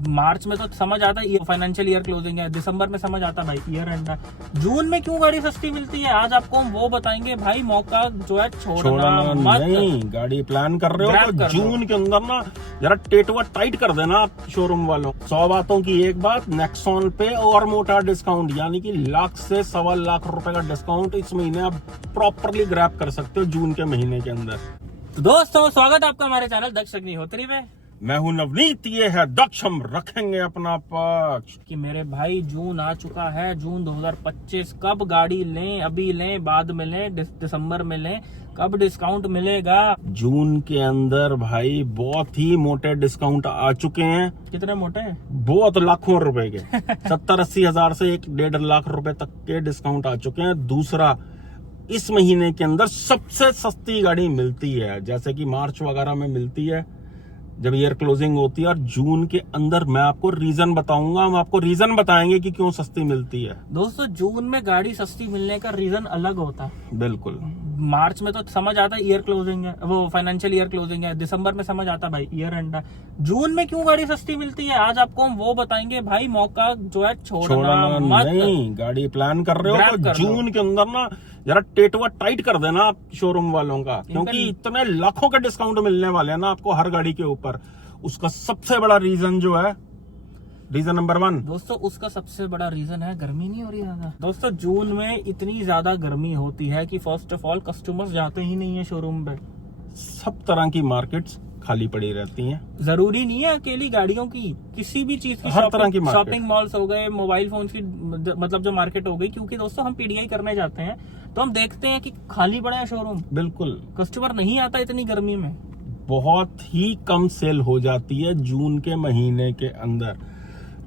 मार्च में तो समझ आता है फाइनेंशियल ईयर क्लोजिंग है, दिसंबर में समझ आता है भाई ईयर एंड है। जून में क्यों गाड़ी सस्ती मिलती है आज आपको हम वो बताएंगे भाई। मौका जो है छोड़ना मत। नहीं, गाड़ी प्लान कर रहे हो तो जून के अंदर ना जरा टेटवा टाइट कर देना आप शोरूम वालों। 100 बातों की एक बात, नेक्सॉन पे और मोटा डिस्काउंट, यानी कि लाख से 1.25 लाख रुपए का डिस्काउंट इस महीने आप प्रॉपरली ग्रैब कर सकते हो जून के महीने के अंदर। तो दोस्तों स्वागत है आपका हमारे चैनल दक्ष अग्निहोत्री में। मैं हूं नवनीत, ये है दक्ष, हम रखेंगे अपना पक्ष। कि मेरे भाई जून आ चुका है, जून 2025। कब गाड़ी लें, अभी लें, बाद में लें, दिसंबर में लें, कब डिस्काउंट मिलेगा? जून के अंदर भाई बहुत ही मोटे डिस्काउंट आ चुके हैं। कितने मोटे हैं? बहुत लाखों रुपए के 70-80 हजार से 1.5 लाख रुपए तक के डिस्काउंट आ चुके हैं। दूसरा, इस महीने के अंदर सबसे सस्ती गाड़ी मिलती है, जैसे कि मार्च वगैरह में मिलती है जब ईयर क्लोजिंग होती है, और जून के अंदर मैं आपको रीजन बताऊंगा, हम आपको रीजन बताएंगे कि क्यों सस्ती मिलती है। दोस्तों जून में गाड़ी सस्ती मिलने का रीजन अलग होता है। बिल्कुल। मार्च में तो समझ आता है ईयर क्लोजिंग है, वो फाइनेंशियल ईयर क्लोजिंग है, दिसंबर में समझ आता है भाई ईयर एंड है। जून में क्यों गाड़ी सस्ती मिलती है आज आपको हम वो बताएंगे भाई। मौका जो है छोड़ना मत। नहीं, गाड़ी प्लान कर रहे हो तो जून के अंदर ना जरा टेटवा टाइट कर देना आप शोरूम वालों का, क्योंकि इतने लाखों के डिस्काउंट मिलने वाले हैं ना आपको हर गाड़ी के ऊपर। उसका सबसे बड़ा रीजन जो है, रीजन नंबर 1 दोस्तों, उसका सबसे बड़ा रीजन है गर्मी नहीं हो रही ज्यादा। दोस्तों जून में इतनी ज्यादा गर्मी होती है कि फर्स्ट ऑफ ऑल कस्टमर्स जाते ही नहीं है शोरूम पे। सब तरह की मार्केट्स खाली पड़ी रहती हैं। जरूरी नहीं है अकेली गाड़ियों की, किसी भी चीज की, हर तरह की शॉपिंग मॉल्स हो गए, मोबाइल फोन की मतलब जो मार्केट हो गई। क्योंकि दोस्तों हम पीडीआई करने जाते हैं तो हम देखते हैं कि खाली पड़ा है शोरूम। बिल्कुल, कस्टमर नहीं आता इतनी गर्मी में। बहुत ही कम सेल हो जाती है जून के महीने के अंदर।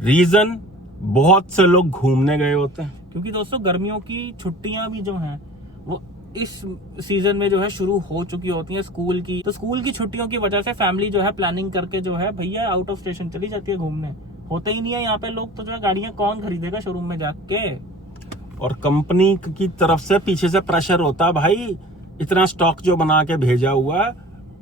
रीजन, बहुत से लोग घूमने गए होते हैं। क्योंकि दोस्तों गर्मियों की छुट्टियां भी जो हैं वो इस सीजन में जो है शुरू हो चुकी होती है स्कूल की। तो स्कूल की छुट्टियों की वजह से फैमिली जो है प्लानिंग करके जो है भैया आउट ऑफ स्टेशन चली जाती है घूमने। होते ही नहीं है यहाँ पे लोग, तो जो है गाड़ियां कौन खरीदेगा शोरूम में जाके। और कंपनी की तरफ से पीछे से प्रेशर होता है, भाई इतना स्टॉक जो बना के भेजा हुआ है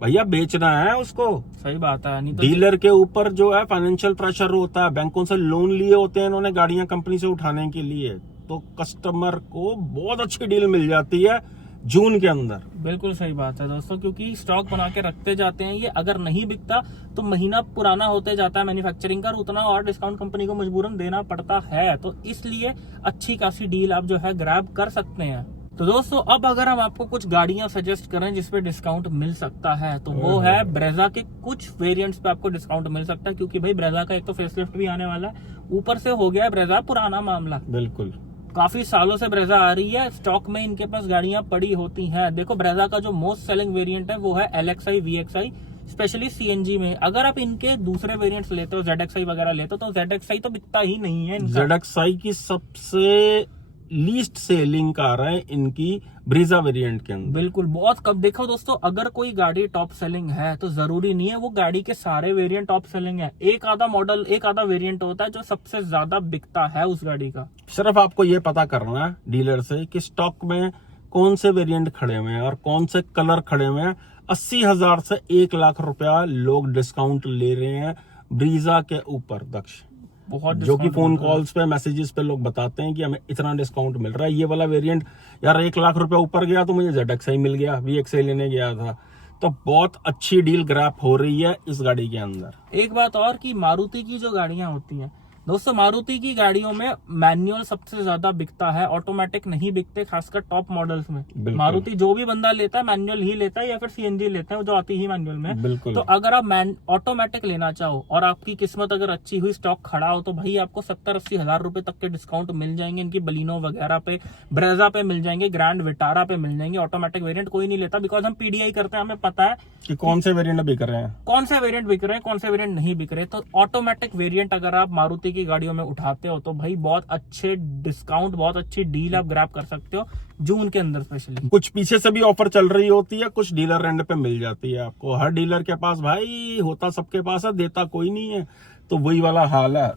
भैया बेचना है उसको। सही बात है। नहीं तो डीलर के ऊपर जो है फाइनेंशियल प्रेशर होता है, बैंकों से लोन लिए होते हैं इन्होंने गाड़ियां कंपनी से उठाने के लिए, तो कस्टमर को बहुत अच्छी डील मिल जाती है जून के अंदर। बिल्कुल सही बात है दोस्तों, क्योंकि स्टॉक बना के रखते जाते हैं ये। अगर नहीं बिकता तो महीना पुराना होते जाता है मैन्युफैक्चरिंग का, उतना और डिस्काउंट कंपनी को मजबूरन देना पड़ता है। तो इसलिए अच्छी खासी डील आप जो है ग्रैब कर सकते हैं। तो दोस्तों अब अगर हम आपको कुछ गाड़ियां सजेस्ट करें जिसपे डिस्काउंट मिल सकता है तो वो है ब्रेजा के कुछ वेरिएंट्स पे आपको डिस्काउंट मिल सकता है। क्योंकि भाई ब्रेजा का एक तो फेसलिफ्ट भी आने वाला है, ऊपर से हो गया है ब्रेजा पुराना मामला। बिल्कुल, काफी सालों से ब्रेजा आ रही है, स्टॉक में इनके पास गाड़ियां पड़ी होती हैं। देखो ब्रेजा का जो मोस्ट सेलिंग वेरिएंट है वो है LXi VXi, स्पेशली CNG में। अगर आप इनके दूसरे वेरिएंट्स लेते हो, ZXi वगैरह लेते हो, तो ZXi तो बिकता ही नहीं है इनका। ZXi की सबसे लीस्ट सेलिंग कार है इनकी ब्रीजा वेरिएंट के अंदर। बिल्कुल, बहुत कम। देखो दोस्तों, अगर कोई गाड़ी टॉप सेलिंग है तो जरूरी नहीं है वो गाड़ी के सारे वेरिएंट टॉप सेलिंग है। एक आधा मॉडल, एक आधा वेरिएंट होता है जो सबसे ज्यादा बिकता है उस गाड़ी का। सिर्फ आपको ये पता करना है डीलर से कि स्टॉक में कौन से वेरिएंट खड़े हुए हैं और कौन से कलर खड़े हुए हैं। 80 हजार से 1 लाख रुपया लोग डिस्काउंट ले रहे हैं ब्रीजा के ऊपर दक्ष, बहुत जो कि फोन कॉल्स पे, मैसेजेस पे लोग बताते हैं कि हमें इतना डिस्काउंट मिल रहा है। ये वाला वेरिएंट यार 1 लाख रुपए ऊपर गया तो मुझे ZXi मिल गया, VXi लेने गया था, तो बहुत अच्छी डील ग्रैप हो रही है इस गाड़ी के अंदर। एक बात और कि मारुति की जो गाड़ियां होती हैं दोस्तों, मारुति की गाड़ियों में मैनुअल सबसे ज्यादा बिकता है, ऑटोमेटिक नहीं बिकते, खासकर टॉप मॉडल्स में। मारुति जो भी बंदा लेता है मैनुअल ही लेता है या फिर CNG लेता है, जो आती ही मैनुअल में। बिल्कुल। तो अगर आप ऑटोमेटिक लेना चाहो और आपकी किस्मत अगर अच्छी हुई, स्टॉक खड़ा हो, तो भाई आपको 70-80 हजार रुपए तक के डिस्काउंट मिल जाएंगे इनकी बलिनो वगैरह पे, ब्रेजा पे मिल जाएंगे, ग्रैंड विटारा पे मिल जाएंगे। ऑटोमेटिक वेरियंट कोई नहीं लेता, बिकॉज हम PDI करते हैं, हमें पता है कि कौन से वेरिएंट बिक रहे हैं, कौन से वेरिएंट बिक रहे हैं, कौन से वेरिएंट नहीं बिक रहे। तो ऑटोमेटिक वेरिएंट अगर आप मारुति की गाड़ियों में उठाते हो तो भाई बहुत अच्छे डिस्काउंट, बहुत अच्छी डील आप ग्रैब कर सकते हो जून के अंदर स्पेशली। कुछ पीछे से भी ऑफर चल रही होती है, कुछ डीलर एंड पे मिल जाती है आपको। हर डीलर के पास भाई होता सबके पास है, देता कोई नहीं है, तो वही वाला हाल है।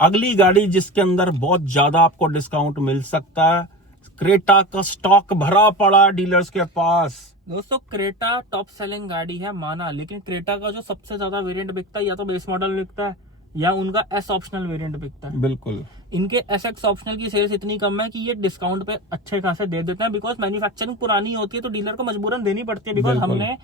अगली गाड़ी जिसके अंदर बहुत ज्यादा आपको डिस्काउंट मिल सकता है, क्रेटा का स्टॉक भरा पड़ा डीलर्स के पास। दोस्तों क्रेटा टॉप सेलिंग गाड़ी है माना, लेकिन क्रेटा का जो सबसे ज्यादा वेरिएंट बिकता है या तो बेस मॉडल बिकता है या उनका एस ऑप्शनल वेरिएंट बिकता है। बिल्कुल। इनके एसएक्स ऑप्शनल की सेल्स इतनी कम है कि ये डिस्काउंट पे अच्छे खासे दे देते हैं, बिकॉज मैन्युफैक्चरिंग पुरानी होती है तो डीलर को मजबूरन देनी पड़ती है। बिकॉज बिल्कुल। हमने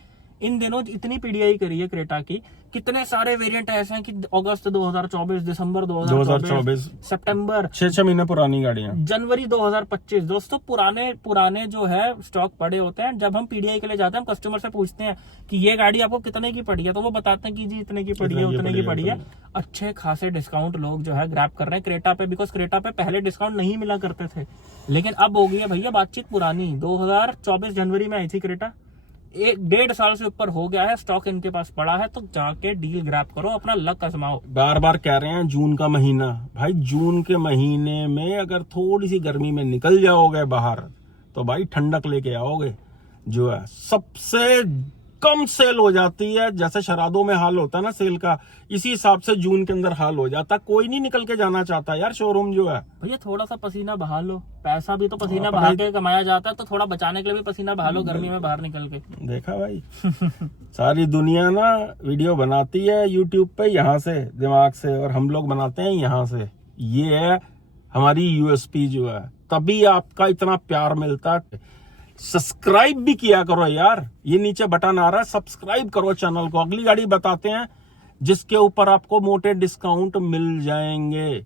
इन दिनों इतनी पीडीआई करी है क्रेटा की, कितने सारे वेरिएंट ऐसे हैं कि अगस्त 2024, दिसंबर 2024, सितंबर, 6 महीने पुरानी गाड़ियां, जनवरी 2025। दोस्तों पुराने जो है स्टॉक पड़े होते हैं। जब हम पीडीआई के लिए जाते हैं, हम कस्टमर से पूछते हैं कि ये गाड़ी आपको कितने की पड़ी है, तो वो बताते हैं कि जी इतने की पड़ी है, उतने की पड़ी है। अच्छे खासे डिस्काउंट लोग जो है ग्रैब कर रहे हैं क्रेटा पे, बिकॉज क्रेटा पे पहले डिस्काउंट नहीं मिला करते थे, लेकिन अब हो गई है भैया बातचीत पुरानी। 2024 जनवरी में आई थी क्रेटा, 1.5 साल से ऊपर हो गया है, स्टॉक इनके पास पड़ा है, तो जाके डील ग्रैब करो, अपना लक आजमाओ। बार बार कह रहे हैं जून का महीना, भाई जून के महीने में अगर थोड़ी सी गर्मी में निकल जाओगे बाहर तो भाई ठंडक लेके आओगे। जो है सबसे कम सेल हो जाती है, जैसे शरादों में हाल होता है ना सेल का, इसी हिसाब से जून के अंदर हाल हो जाता। कोई नहीं निकल के जाना चाहता यार शोरूम जो है। भैया थोड़ा सा पसीना बहा लो, पैसा भी तो पसीना बहा के कमाया जाता है, तो थोड़ा बचाने के लिए भी पसीना बहा लो गर्मी में बाहर निकल के। देखा भाई सारी दुनिया ना वीडियो बनाती है यूट्यूब पे यहाँ से दिमाग से, और हम लोग बनाते हैं यहाँ से। ये है हमारी यूएसपी जो है, तभी आपका इतना प्यार मिलता है। सब्सक्राइब भी किया करो यार, ये नीचे बटन आ रहा है, सब्सक्राइब करो चैनल को। अगली गाड़ी बताते हैं जिसके ऊपर आपको मोटे डिस्काउंट मिल जाएंगे।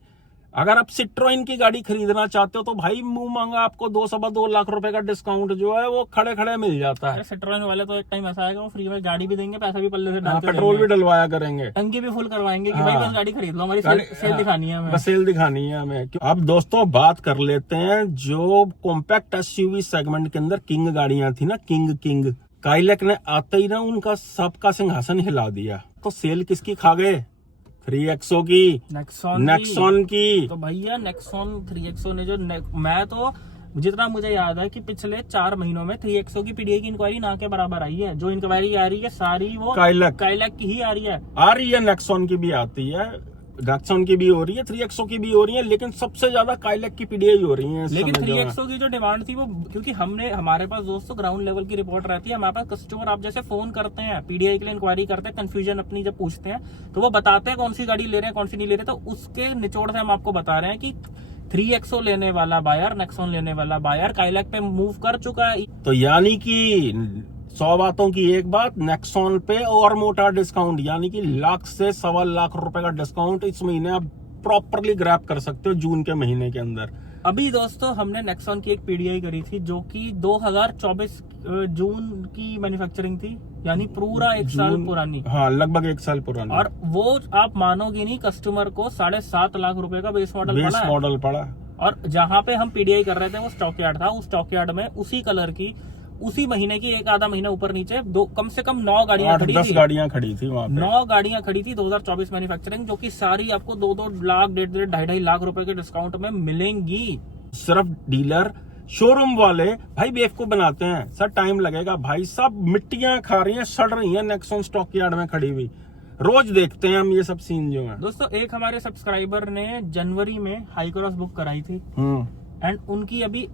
अगर आप सिट्रोइन की गाड़ी खरीदना चाहते हो तो भाई मुंह मांगा आपको 2-2.25 लाख रुपए का डिस्काउंट जो है वो खड़े खड़े मिल जाता है। सिट्रोइन वाले तो एक टाइम ऐसा आएगा वो फ्री में गाड़ी भी देंगे, पैसा भी पल्ले से डाल के पेट्रोल भी डलवाया करेंगे, टंकी भी फुल करवाएंगे कि भाई बस गाड़ी खरीद लो, हमारी सेल दिखानी है हमें, बस सेल दिखानी है हमें। अब दोस्तों बात कर लेते हैं जो कॉम्पैक्ट एसयूवी सेगमेंट के अंदर किंग गाड़ियां थी ना, किंग काइलैक ने आते ही ना उनका सबका सिंहासन हिला दिया। तो सेल किसकी खा गए? 3XO की, नेक्सॉन की। तो भैया नेक्सॉन 3XO ने जो मैं तो जितना मुझे याद है कि पिछले 4 महीनों में 3XO की पीडीआई की इंक्वायरी ना के बराबर आई है। जो इंक्वायरी आ रही है सारी वो काइलैक की ही आ रही है। नेक्सॉन की भी आती है, नेक्सॉन की भी हो रही है, 3XO की भी हो रही है, लेकिन सबसे ज्यादा काइलैक की पीडीआई हो रही है। लेकिन 3XO की जो डिमांड थी वो, क्योंकि हमारे पास दोस्तों ग्राउंड लेवल की रिपोर्ट रहती है, हमारे पास कस्टमर आप जैसे फोन करते हैं पीडीआई के लिए इंक्वायरी करते हैं, कंफ्यूजन अपनी जब पूछते हैं तो वो बताते हैं कौन सी गाड़ी ले रहे हैं कौन सी नहीं ले रहे, तो उसके निचोड़ से हम आपको बता रहे हैं कि 3XO लेने वाला बायर, नेक्सॉन लेने वाला बायर काइलैक पे मूव कर चुका है। तो यानी कि 100 बातों की एक बात, नेक्सॉन पे और मोटा डिस्काउंट, यानी कि लाख से 1.25 लाख रुपए का डिस्काउंट इस महीने आप प्रॉपरली ग्रैब कर सकते हो जून के महीने के अंदर। अभी दोस्तों हमने नेक्सॉन की एक पीडीआई करी थी जो कि 2024 जून की मैन्युफैक्चरिंग थी, यानी पूरा 1 साल पुरानी। हाँ, लगभग 1 साल पुरानी। और वो आप मानोगे नहीं, कस्टमर को 7.5 लाख रुपए का बेस मॉडल पड़ा। और जहाँ पे हम पीडीआई कर रहे थे वो स्टॉक यार्ड था, उस स्टॉक यार्ड में उसी कलर की उसी महीने की एक आधा महीना ऊपर नीचे कम से कम 9 गाड़ियां खड़ी थी। 10 गाड़ियां खड़ी थी वहाँ पे। 9 गाड़ियां खड़ी थी 2024 मैन्युफैक्चरिंग, जो कि सारी आपको 2-2 लाख 1.5 लाख रुपए के डिस्काउंट में मिलेंगी। सिर्फ डीलर शोरूम वाले भाई बेवकूफ बनाते हैं, सर टाइम लगेगा। भाई सब मिट्टियां खा रही हैं, सड़ रही हैं नेक्सॉन स्टॉक यार्ड में खड़ी हुई, रोज देखते हैं हम ये सब सीन जो है। दोस्तों एक हमारे सब्सक्राइबर ने जनवरी में हाई क्रॉस बुक कराई थी एंड उनकी अभी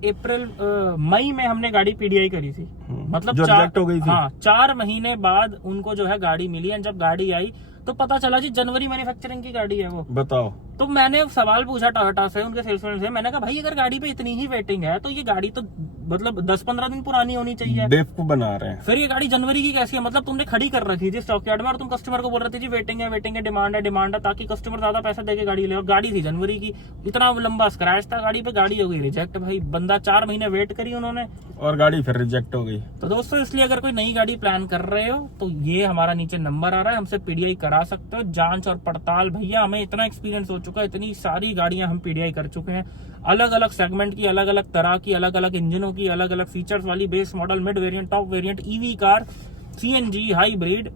मई में हमने गाड़ी पीडीआई करी थी, मतलब 4 हो गई थी। हाँ, 4 महीने बाद उनको जो है गाड़ी मिली है। जब गाड़ी आई तो पता चला जी जनवरी मैन्युफैक्चरिंग की गाड़ी है वो। बताओ। तो मैंने सवाल पूछा टोयोटा से, उनके सेल्समैन से, मैंने कहा भाई अगर गाड़ी पे इतनी ही वेटिंग है तो ये गाड़ी तो मतलब 10-15 दिन पुरानी होनी चाहिए, बेवकूफ बना रहे हैं। फिर ये गाड़ी जनवरी की कैसी है? मतलब तुमने खड़ी कर रखी थी स्टॉक यार्ड में और तुम कस्टमर को बोल रहे थे जी वेटिंग है, डिमांड है, ताकि कस्टमर ज्यादा पैसा देके गाड़ी ले। और गाड़ी थी जनवरी की, इतना लंबा स्क्रैच था गाड़ी पे, गाड़ी हो गई रिजेक्ट। भाई बंदा 4 महीने वेट करी उन्होंने और गाड़ी फिर रिजेक्ट हो गई। तो दोस्तों इसलिए अगर कोई नई गाड़ी प्लान कर रहे हो तो ये हमारा नीचे नंबर आ रहा है, हमसे पीडीआई करा सकते हो। जांच और पड़ताल, भैया हमें इतना एक्सपीरियंस हो चुका है, इतनी सारी गाड़ियां हम पीडीआई कर चुके हैं, अलग अलग सेगमेंट की, अलग अलग तरह की, अलग अलग इंजनों की, अलग अलग फीचर्स वाली, base model, mid variant, top variant, EV car, CNG, hybrid,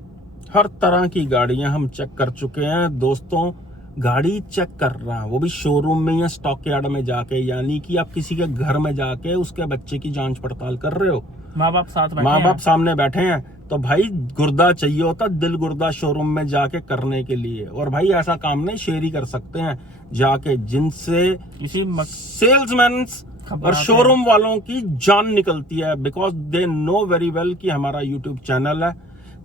हर तरह की गाड़ियां हम चेक कर चुके हैं दोस्तों। गाड़ी चेक कर रहा है वो भी शोरूम में या स्टॉक यार्ड में जाके, यानी कि आप किसी के घर में जाके उसके बच्चे की जांच पड़ताल कर रहे हो, माँ बाप सामने बैठे हैं, तो भाई गुर्दा चाहिए होता, दिल गुर्दा शोरूम में जाके करने के लिए। और भाई ऐसा काम नहीं शेयर ही कर सकते हैं जाके, जिनसे सेल्समैन और शोरूम वालों की जान निकलती है, because they know very well कि हमारा यूट्यूब चैनल है,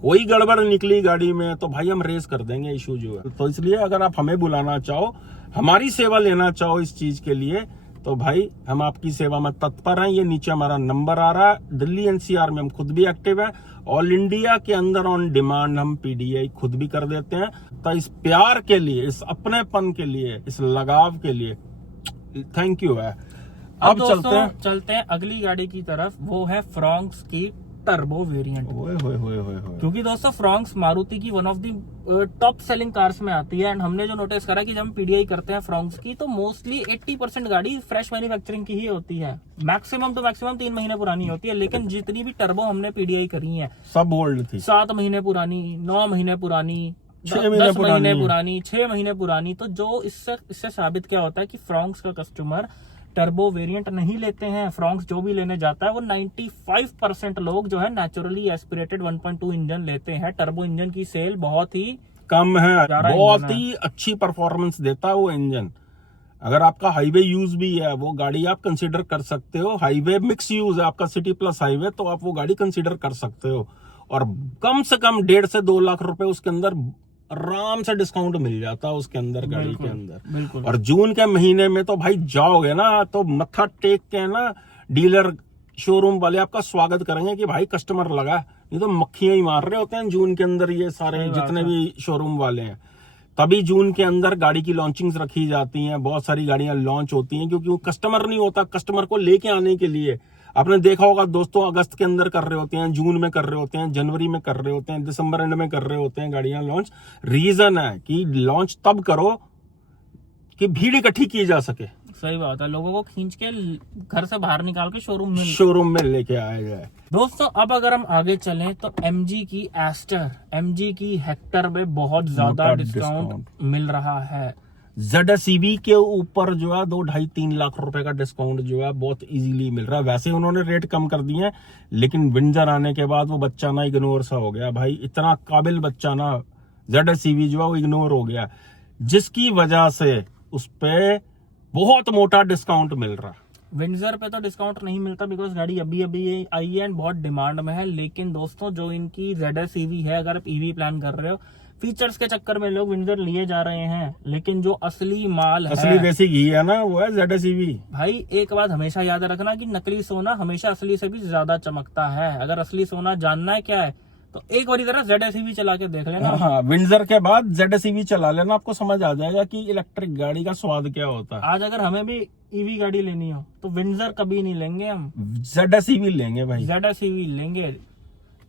कोई गड़बड़ निकली गाड़ी में तो भाई हम रेस कर देंगे इशू जो है। तो इसलिए अगर आप हमें बुलाना चाहो, हमारी सेवा लेना चाहो इस चीज के लिए, तो भाई हम आपकी सेवा में तत्पर हैं। ये नीचे हमारा नंबर आ रहा है। दिल्ली एनसीआर में हम खुद भी एक्टिव है, ऑल इंडिया के अंदर ऑन डिमांड हम पीडीआई खुद भी कर देते हैं। तो इस प्यार के लिए, इस अपनेपन के लिए, इस लगाव के लिए थैंक यू है। अब चलते हैं अगली गाड़ी की तरफ। वो है फ्रॉन्क्स की टर्बो वेरिएंट। क्योंकि दोस्तों फ्रॉन्क्स मारुति की one of the top selling cars में आती है। एंड हमने जो नोटिस करा कि जब हम पीडीआई करते हैं फ्रॉन्क्स की, तो मोस्टली 80% गाड़ी फ्रेश मैन्युफैक्चरिंग की ही होती है। मैक्सिमम 3 महीने पुरानी होती है। लेकिन जितनी भी टर्बो हमने पीडीआई करी है, सब ओल्ड थी। 7 महीने पुरानी, 9 महीने पुरानी, 6 महीने पुरानी, 6 महीने पुरानी। तो जो इससे साबित क्या होता है कि फ्रॉन्क्स का कस्टमर टर्बो वेरिएंट नहीं लेते हैं। फ्रॉन्क्स जो भी लेने जाता है वो 95% लोग जो है नेचुरली एस्पिरेटेड 1.2 इंजन लेते हैं। टर्बो इंजन की सेल बहुत ही कम है, बहुत ही अच्छी परफॉर्मेंस देता है वो इंजन। अगर आपका हाईवे यूज भी है वो गाड़ी आप कंसीडर कर सकते हो। हाईवे मिक्स यूज है आपका, सिटी प्लस हाईवे, तो आप वो गाड़ी कंसीडर कर सकते हो। और कम से कम 1.5 से 2 लाख रुपए उसके अंदर आराम से डिस्काउंट मिल जाता है उसके अंदर, गाड़ी के अंदर। और जून के महीने में तो भाई जाओगे ना तो मत्था टेक के ना डीलर शोरूम वाले आपका स्वागत करेंगे कि भाई कस्टमर लगा। नहीं तो मक्खियां ही मार रहे होते हैं जून के अंदर ये सारे जितने भी शोरूम वाले हैं। तभी जून के अंदर गाड़ी की लॉन्चिंग्स रखी जाती हैं, बहुत सारी गाड़ियां लॉन्च होती हैं, क्योंकि वो कस्टमर नहीं होता। कस्टमर को लेके आने के लिए आपने देखा होगा दोस्तों, अगस्त के अंदर कर रहे होते हैं, जून में कर रहे होते हैं, जनवरी में कर रहे होते हैं, दिसंबर एंड में कर रहे होते हैं गाड़ियां लॉन्च। रीजन है कि लॉन्च तब करो कि भीड़ इकट्ठी की जा सके। सही बात है, लोगों को खींच के घर से बाहर निकाल के शोरूम में लेके आया जाए। दोस्तों अब अगर हम आगे चलें तो एमजी की एस्टर, एमजी की हेक्टर में बहुत ज्यादा डिस्काउंट मिल रहा है। ZSEV के ऊपर जो है 2-2.5-3 लाख रुपए का डिस्काउंट जो है बहुत इजीली मिल रहा है। वैसे उन्होंने रेट कम कर दिए हैं, लेकिन विंजर आने के बाद वो बच्चा ना इग्नोर सा हो गया भाई। इतना काबिल बच्चा ना ZSEV जो है वो इग्नोर हो गया, जिसकी वजह से उस पे बहुत मोटा डिस्काउंट मिल रहा है। विंजर पे तो डिस्काउंट नहीं मिलता बिकॉज गाड़ी अभी आई है एंड बहुत डिमांड में है। लेकिन दोस्तों जो इनकी ZSEV है, अगर आप ईवी प्लान कर रहे हो, फीचर्स के चक्कर में लोग विंजर लिए जा रहे हैं, लेकिन जो असली माल है, असली देसी घी है ना, वो है ZSEV। भाई एक बात हमेशा याद रखना कि नकली सोना हमेशा असली से भी ज्यादा चमकता है। अगर असली सोना जानना है क्या है तो एक बार तरह ZSEV चला के देख लेना। हाँ, विंजर के बाद ZSEV चला लेना, आपको समझ आ जाएगा कि इलेक्ट्रिक गाड़ी का स्वाद क्या होता है। आज अगर हमें भी ईवी गाड़ी लेनी हो तो विंजर कभी नहीं लेंगे हम, ZSEV लेंगे भाई, ZSEV लेंगे।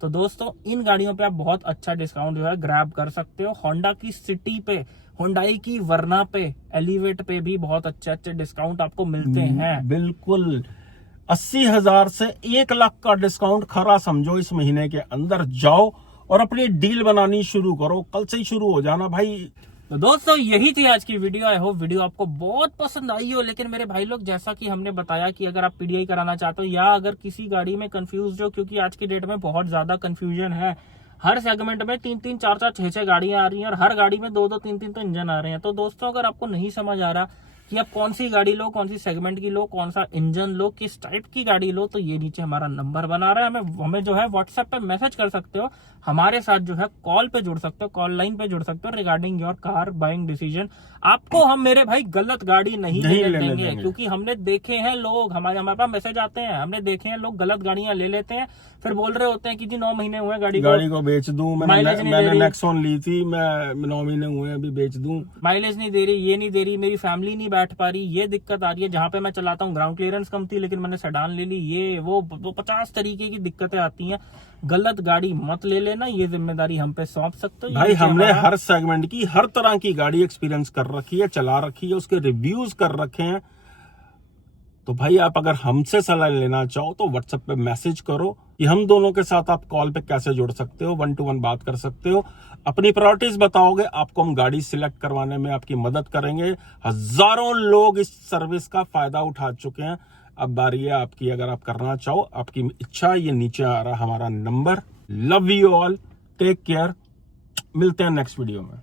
तो दोस्तों इन गाड़ियों पे आप बहुत अच्छा डिस्काउंट जो है ग्रैब कर सकते हो। होंडा की सिटी पे, होंडाई की वर्ना पे, एलिवेट पे भी बहुत अच्छे डिस्काउंट आपको मिलते हैं। बिल्कुल 80,000 से 1 लाख का डिस्काउंट खरा समझो। इस महीने के अंदर जाओ और अपनी डील बनानी शुरू करो, कल से ही शुरू हो जाना भाई। तो दोस्तों यही थी आज की वीडियो। आई होप वीडियो आपको बहुत पसंद आई हो। लेकिन मेरे भाई लोग, जैसा कि हमने बताया कि अगर आप पीडीआई कराना चाहते हो या अगर किसी गाड़ी में कंफ्यूज हो, क्योंकि आज की डेट में बहुत ज्यादा कंफ्यूजन है, हर सेगमेंट में 3-3, 4-4, 6-6 गाड़ियां आ रही हैं और हर गाड़ी में 2-2, 3-3 तो इंजन आ रहे हैं। तो दोस्तों अगर आपको नहीं समझ आ रहा कि आप कौन सी गाड़ी लो, कौन सी सेगमेंट की लो, कौन सा इंजन लो, किस टाइप की गाड़ी लो, तो ये नीचे हमारा नंबर बना रहा है। हमें जो है व्हाट्सएप पे मैसेज कर सकते हो, हमारे साथ जो है कॉल पे जुड़ सकते हो, कॉल लाइन पे जुड़ सकते हो regarding your car buying decision. आपको हम मेरे भाई गलत गाड़ी नहीं लेने देंगे, क्योंकि हमने देखे हैं लोग, हमारे पास मैसेज आते हैं, हमने देखे हैं लोग गलत गाड़ियां ले लेते हैं, फिर बोल रहे होते हैं कि जी 9 महीने हुए गाड़ी को बेच दूं, मैंने नेक्सॉन ली थी, मैं 9 महीने हुए अभी बेच दूं, माइलेज नहीं दे रही, ये नहीं दे रही, मेरी फैमिली नहीं बैठ पा रही, ये दिक्कत आ रही है, जहां पे मैं चलाता हूँ ग्राउंड क्लियरेंस कम थी लेकिन मैंने सेडान ले ली, ये वो 50 तरीके की दिक्कतें आती हैं। गलत गाड़ी मत ले लेना, ये जिम्मेदारी हम पे सौंप सकते हो भाई। हमने हर सेगमेंट की, हर तरह की गाड़ी एक्सपीरियंस कर रखी है, चला रखी है, उसके रिव्यूज कर रखे हैं। तो भाई आप अगर हमसे सलाह लेना चाहो तो व्हाट्सएप पे मैसेज करो कि हम दोनों के साथ आप कॉल पे कैसे जुड़ सकते हो, 1-to-1 बात कर सकते हो, अपनी प्रायोरिटीज बताओगे, आपको हम गाड़ी सिलेक्ट करवाने में आपकी मदद करेंगे। हजारों लोग इस सर्विस का फायदा उठा चुके हैं, अब बारी है आपकी। अगर आप करना चाहो, आपकी इच्छा, ये नीचे आ रहा हमारा number. Love you all, take care, मिलते हैं नेक्स्ट वीडियो में।